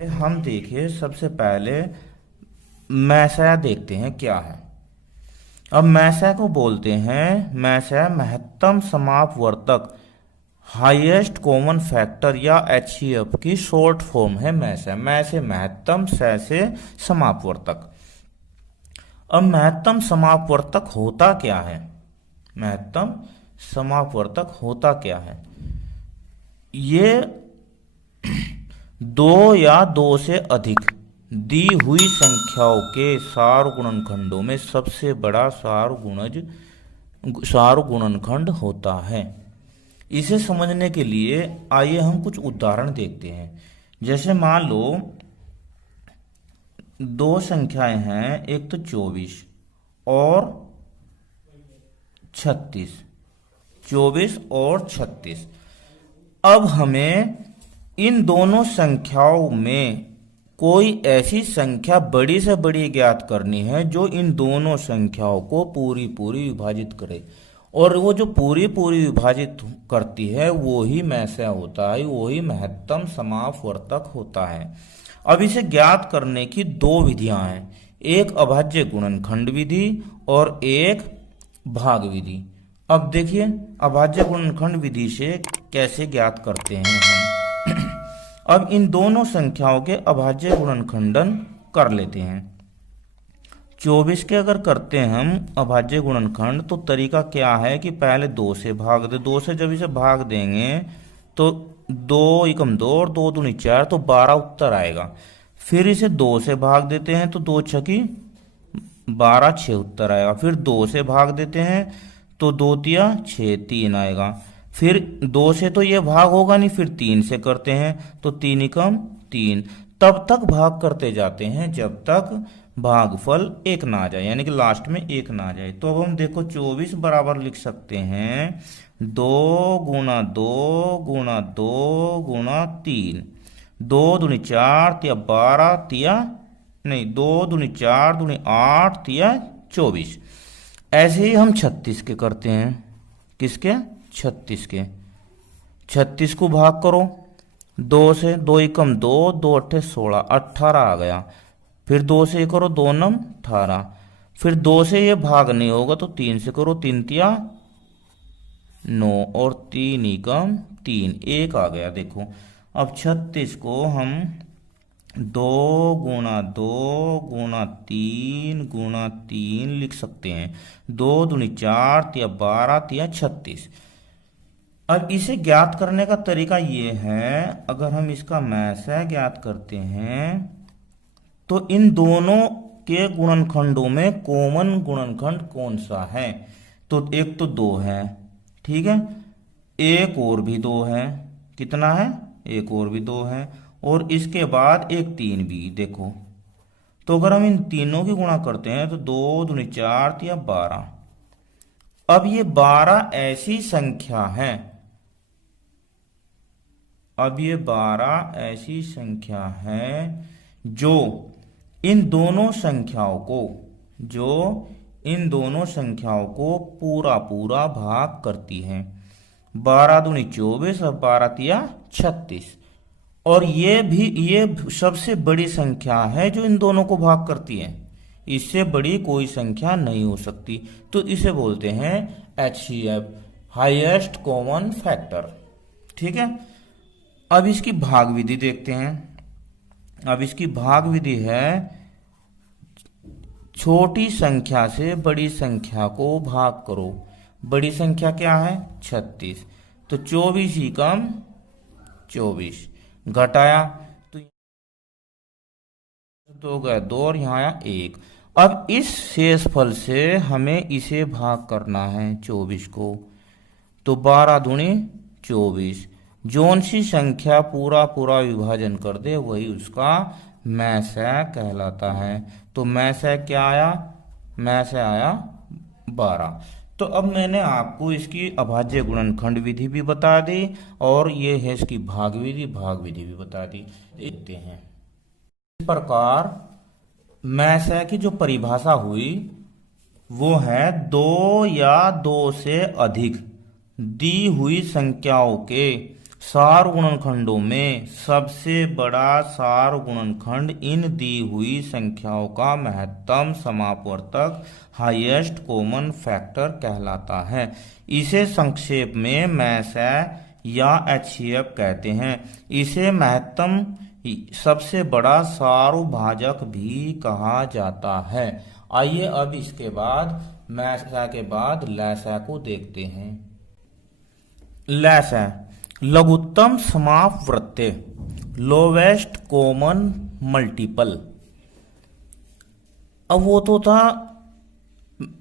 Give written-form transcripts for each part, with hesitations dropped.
हम देखिए सबसे पहले मैसा देखते हैं क्या है। अब मैसा को बोलते हैं, मैसा महत्तम समापवर्तक, हाईएस्ट कॉमन फैक्टर या एचसीएफ की शॉर्ट फॉर्म है मैसा। मैसे महत्तम, से समापवर्तक। अब महत्तम समापवर्तक होता क्या है? महत्तम समापवर्तक होता क्या है? ये दो या दो से अधिक दी हुई संख्याओं के सारगुणनखंडों में सबसे बड़ा सारगुणनखंड होता है। इसे समझने के लिए आइए हम कुछ उदाहरण देखते हैं। जैसे मान लो दो संख्याएं हैं, एक तो 24 और 36। 24 और 36। अब हमें इन दोनों संख्याओं में कोई ऐसी संख्या बड़ी से बड़ी ज्ञात करनी है जो इन दोनों संख्याओं को पूरी पूरी विभाजित करे। और वो जो पूरी पूरी विभाजित करती है वो ही मैसा होता है, वो ही महत्तम समापवर्तक होता है। अब इसे ज्ञात करने की दो विधियां हैं, एक अभाज्य गुणनखंड विधि और एक भाग विधि। अब देखिए अभाज्य गुणनखंड विधि से कैसे ज्ञात करते हैं हम। अब इन दोनों संख्याओं के अभाज्य गुणनखंडन कर लेते हैं। 24 के अगर करते हैं हम अभाज्य गुणनखंड, तो तरीका क्या है कि पहले 2 से भाग दे। 2 से जब इसे भाग देंगे तो 2 एकम 2 और 2 दूनी 4, तो 12 उत्तर आएगा। फिर इसे 2 से भाग देते हैं तो 2 छकी 12, 6 उत्तर आएगा। फिर 2 से भाग देते हैं तो 2 तिया 6, 3 आएगा। फिर 2 से तो ये भाग होगा नहीं, फिर 3 से करते हैं तो 3 एकम 3। तब तक भाग करते जाते हैं जब तक भागफल 1 ना आ जाए, यानी कि लास्ट में 1 ना आ जाए। तो अब हम देखो 24 बराबर लिख सकते हैं 2 गुणा 2 गुणा 2 गुणा 3। 2 दूनी 4 तिया 12 तिया नहीं, 2 दूनी 4 दूनी 8 तिया 24। ऐसे ही हम 36 के करते हैं। किसके? 36 के। 36 को भाग करो 2 से, 2 एकम 2, 2 अट्ठे 16, 18 आ गया। फिर 2 से ये करो 2 नम 18। फिर 2 से ये भाग नहीं होगा तो 3 से करो, 3 तिया 9 और 3 एकम 3, 1 आ गया। देखो अब 36 को हम 2 गुणा 2 गुणा 3 गुणा 3 लिख सकते हैं। 2 दूनी 4 तिया 12 तिया 36। अब इसे ज्ञात करने का तरीका ये है, अगर हम इसका मैसा ज्ञात करते हैं तो इन दोनों के गुणनखंडों में कॉमन गुणनखंड कौन सा है? तो एक तो 2 है, ठीक है, एक और भी 2 है। कितना है? एक और भी 2 है, और इसके बाद एक 3 भी। देखो तो अगर हम इन तीनों की गुणा करते हैं तो 2 दूनी 4 या 12। अब ये 12 ऐसी संख्या है, अब ये 12 ऐसी संख्या है जो इन दोनों संख्याओं को, जो इन दोनों संख्याओं को पूरा पूरा भाग करती है। 12 दूनी 24 और 12 तिया 36। और ये सबसे बड़ी संख्या है जो इन दोनों को भाग करती है। इससे बड़ी कोई संख्या नहीं हो सकती। तो इसे बोलते हैं एचसीएफ, हाईएस्ट कॉमन फैक्टर। ठीक है, अब इसकी भाग विधि देखते हैं। अब इसकी भाग विधि है, छोटी संख्या से बड़ी संख्या को भाग करो। बड़ी संख्या क्या है? 36। तो 24 ही कम 24 घटाया तो 2 गए 2 और यहाँ आया 1। अब इस शेषफल से हमें इसे भाग करना है 24 को। तो 12 दूनी 24, जोन सी संख्या पूरा पूरा विभाजन कर दे वही उसका मैसा कहलाता है। तो मैसा क्या आया? मैसा आया 12। तो अब मैंने आपको इसकी अभाज्य गुणनखंड विधि भी बता दी और ये है इसकी भाग विधि भी बता दी। देखते हैं इस प्रकार मैसा की जो परिभाषा हुई वो है 2 या 2 से अधिक दी हुई संख्याओं के सार गुणनखंडों में सबसे बड़ा सार गुणनखंड इन दी हुई संख्याओं का महत्तम समापवर्तक हाईएस्ट कॉमन फैक्टर कहलाता है। इसे संक्षेप में मैसै या एचसीएफ कहते हैं। इसे महत्तम सबसे बड़ा सार्वभाजक भी कहा जाता है। आइए अब इसके बाद मैसै के बाद लैसै को देखते हैं। लैसै लघुत्तम समापवर्त्य लोवेस्ट कॉमन मल्टीपल। अब वो तो था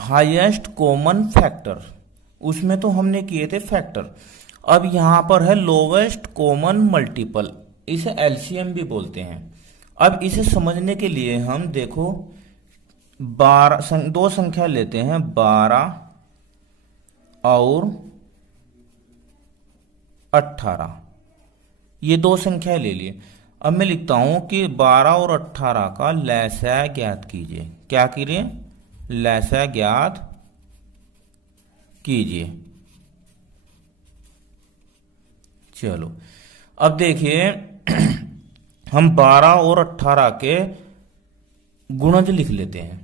हाईएस्ट कॉमन फैक्टर, उसमें तो हमने किए थे फैक्टर। अब यहां पर है लोवेस्ट कॉमन मल्टीपल, इसे एलसीएम भी बोलते हैं। अब इसे समझने के लिए हम देखो 2 संख्या लेते हैं, 12 और 18। ये 2 संख्या ले लिए। अब मैं लिखता हूं कि 12 और 18 का लैसै ज्ञात कीजिए। क्या कीजिए? लैसै ज्ञात कीजिए। चलो अब देखिए हम 12 और 18 के गुणज लिख लेते हैं।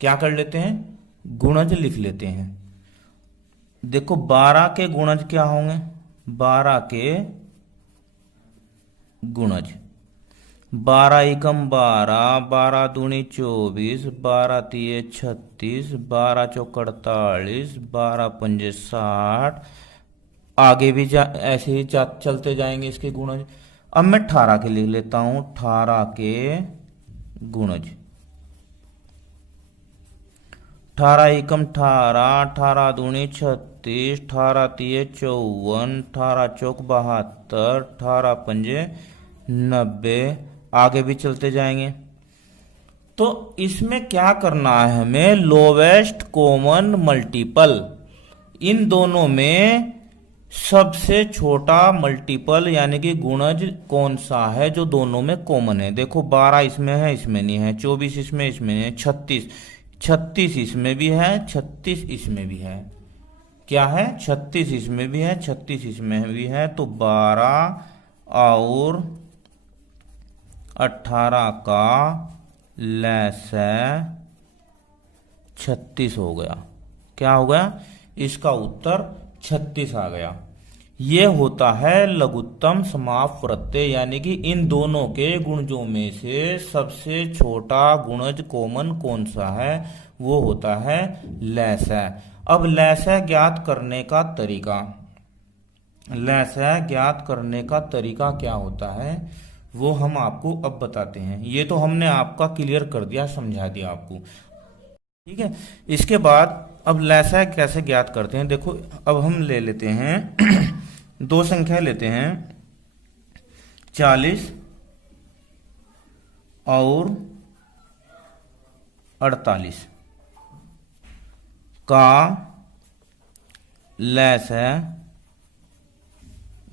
क्या कर लेते हैं? गुणज लिख लेते हैं। देखो 12 के गुणज क्या होंगे? 12 के गुणज 12 एकम 12, 12 दूनी 24, 12 तिये 36, 12 चौक 48, 12 पंजे 60। आगे भी ऐसे ही चलते जाएंगे इसके गुणज। अब मैं 18 के लिख लेता हूं, 18 के गुणज 18 एकम 18, 18 दूनी 36, 18 तिये 54, 18 चौक 72, 18 पंजे 90। आगे भी चलते जाएंगे। तो इसमें क्या करना है हमें? लोवेस्ट कॉमन मल्टीपल, इन दोनों में सबसे छोटा मल्टीपल यानी कि गुणज कौन सा है जो दोनों में कॉमन है। देखो 12 इसमें है, इसमें नहीं है, 24 इसमें नहीं है, 36 इसमें भी है, 36 इसमें भी है। क्या है? 36 इसमें भी है, 36 इसमें भी है। तो 12 और 18 का लैसै 36 हो गया। क्या हो गया? इसका उत्तर 36 आ गया। ये होता है लघुत्तम समापवर्त्य, यानी कि इन दोनों के गुणजों में से सबसे छोटा गुणज कॉमन कौन सा है, वो होता है लैसै। अब लैसै ज्ञात करने का तरीका, लैसै ज्ञात करने का तरीका क्या होता है वो हम आपको अब बताते हैं। ये तो हमने आपका क्लियर कर दिया, समझा दिया आपको, ठीक है। इसके बाद अब लैसै कैसे ज्ञात करते हैं, देखो अब हम ले लेते हैं 2 संख्या लेते हैं, 40 और 48 का लैसै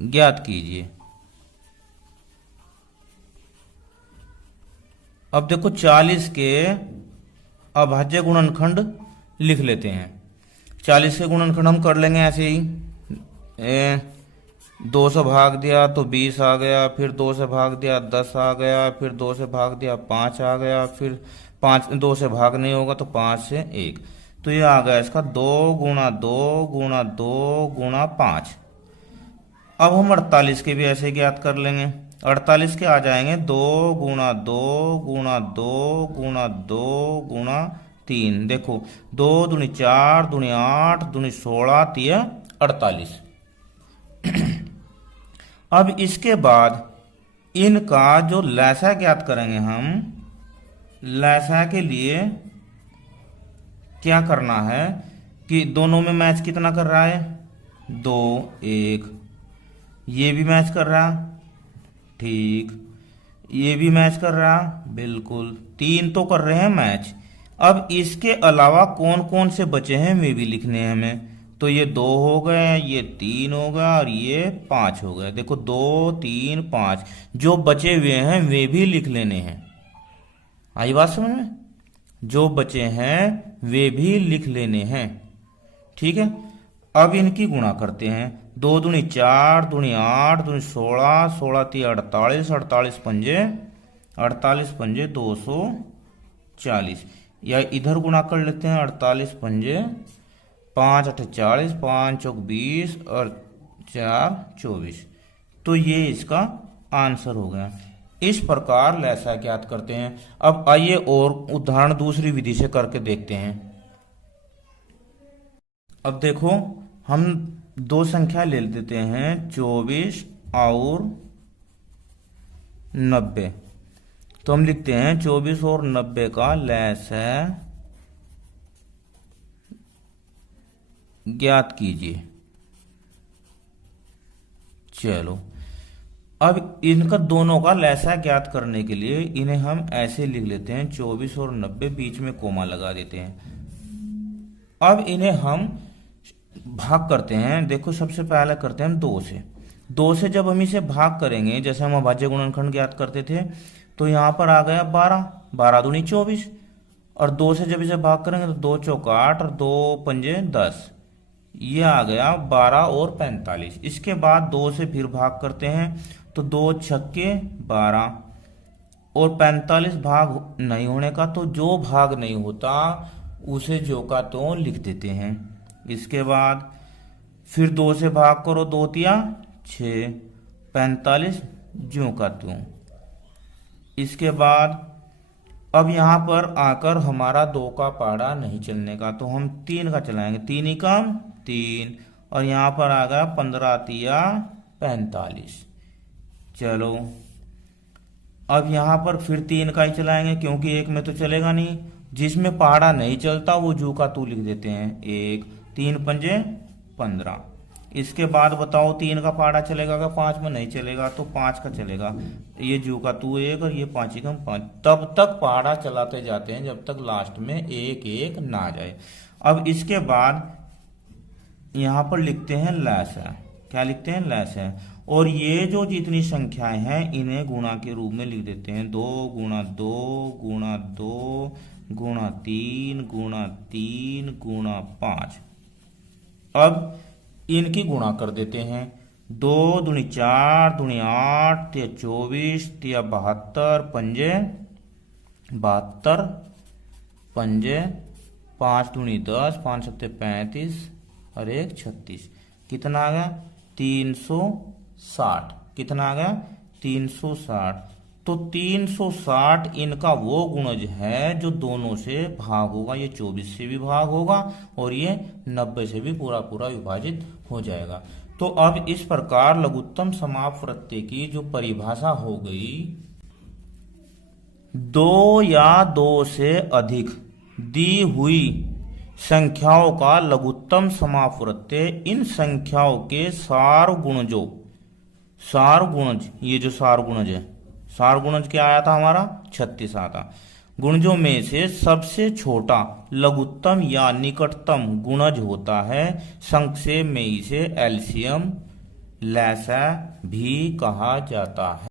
ज्ञात कीजिए। अब देखो 40 के अभाज्य गुणनखंड लिख लेते हैं। 40 के गुणनखंड हम कर लेंगे ऐसे ही, 2 से भाग दिया तो 20 आ गया, फिर 2 से भाग दिया 10 आ गया, फिर 2 से भाग दिया 5 आ गया, फिर 2 से भाग नहीं होगा तो 5 से 1, तो ये आ गया इसका 2 गुणा 2 गुणा 2 गुणा 5। अब हम 48 के भी ऐसे ज्ञात कर लेंगे। 48 के आ जाएंगे 2 गुणा 2 गुणा 2 गुणा 2 गुणा 3। देखो 2 दूनी 4 दूनी 8 दूनी 16 तिया 48। अब इसके बाद इनका जो लैसै ज्ञात करेंगे हम, लैसै के लिए क्या करना है कि दोनों में मैच कितना कर रहा है, 2 1। ये भी मैच कर रहा, ठीक, ये भी मैच कर रहा, बिल्कुल, 3 तो कर रहे हैं मैच। अब इसके अलावा कौन कौन से बचे हैं वे भी लिखने हैं हमें। तो ये 2 हो गए, ये 3 हो गया और ये 5 हो गया। देखो 2 3 5 जो बचे हुए हैं वे भी लिख लेने हैं। आई बात समझ में? जो बचे हैं वे भी लिख लेने हैं, ठीक है। अब इनकी गुणा करते हैं। 2 दूनी 4, दूनी 8, दूनी 16, 16 ती 48, 48 पंजे 240। या इधर गुणा कर लेते हैं, 48 पंजे 5 8 40, 5 चौक 20 और 4 24। तो ये इसका आंसर हो गया। इस प्रकार लैसा ज्ञात करते हैं। अब आइए और उदाहरण दूसरी विधि से करके देखते हैं। अब देखो, हम दो संख्या ले लेते हैं, 24 और 90। तो हम लिखते हैं 24 और 90 का लैसा ज्ञात कीजिए। चलो, अब इनका दोनों का लैसा ज्ञात करने के लिए इन्हें हम ऐसे लिख लेते हैं, 24 और 90, बीच में कोमा लगा देते हैं। अब इन्हें हम भाग करते हैं। देखो, सबसे पहले करते हैं हम 2 से। 2 से जब हम इसे भाग करेंगे, जैसे हम अभाज्य गुणनखंड ज्ञात करते थे, तो यहाँ पर आ गया 12, 12 दूनी 24। और 2 से जब इसे भाग करेंगे तो 2 चौक 8 और 2 पंजे 10, ये आ गया 12 और 45। इसके बाद 2 से फिर भाग करते हैं, तो 2 छक्के 12 और 45 भाग नहीं होने का, तो जो भाग नहीं होता उसे जो का तो लिख देते हैं। इसके बाद फिर 2 से भाग करो, 2 तिया 6, 45 ज्यों का त्यों। इसके बाद अब यहाँ पर आकर हमारा 2 का पाड़ा नहीं चलने का, तो हम 3 का चलाएंगे, 3 ही कम 3, और यहाँ पर आ गया 15 तिया 45। चलो, अब यहाँ पर फिर 3 का ही चलाएंगे, क्योंकि एक में तो चलेगा नहीं। जिसमें पहाड़ा नहीं चलता वो जू का तू लिख देते हैं, 1, 3 पंजे 15। इसके बाद बताओ, 3 का पहाड़ा चलेगा क्या? 5 में नहीं चलेगा, तो 5 का चलेगा। ये जू का तू 1 और ये 5 ही कम 5। तब तक पहाड़ा चलाते जाते हैं जब तक लास्ट में 1 1 ना आ जाए। अब इसके बाद यहाँ पर लिखते हैं लैसा। क्या लिखते हैं? लैसा। और ये जो जितनी संख्याएं हैं इन्हें गुणा के रूप में लिख देते हैं, 2 गुणा 2 गुणा 2 गुणा 3 गुणा 3 गुणा 5। अब इनकी गुणा कर देते हैं, 2 दूनी 4 दूनी 8 तिया 24 तिया 72 पंजे 72 पंजे 5 दूनी 10 5 सत्ते 35 और 1 36। कितना आ गया? 360। कितना आ गया? 360। तो 360 इनका वो गुणज है जो दोनों से भाग होगा। ये 24 से भी भाग होगा और ये 90 से भी पूरा पूरा विभाजित हो जाएगा। तो अब इस प्रकार लघुत्तम समाप्त प्रत्यय की जो परिभाषा हो गई, 2 या 2 से अधिक दी हुई संख्याओं का लघुत्तम समाप्त प्रत्यय इन संख्याओं के सार गुणजों, सार गुणज, ये जो सार गुणज है, सार गुणज क्या आया था हमारा? 36 आता। गुणजों में से सबसे छोटा लघुत्तम या निकटतम गुणज होता है। संक्षेप में इसे एलसीएम लैसा भी कहा जाता है।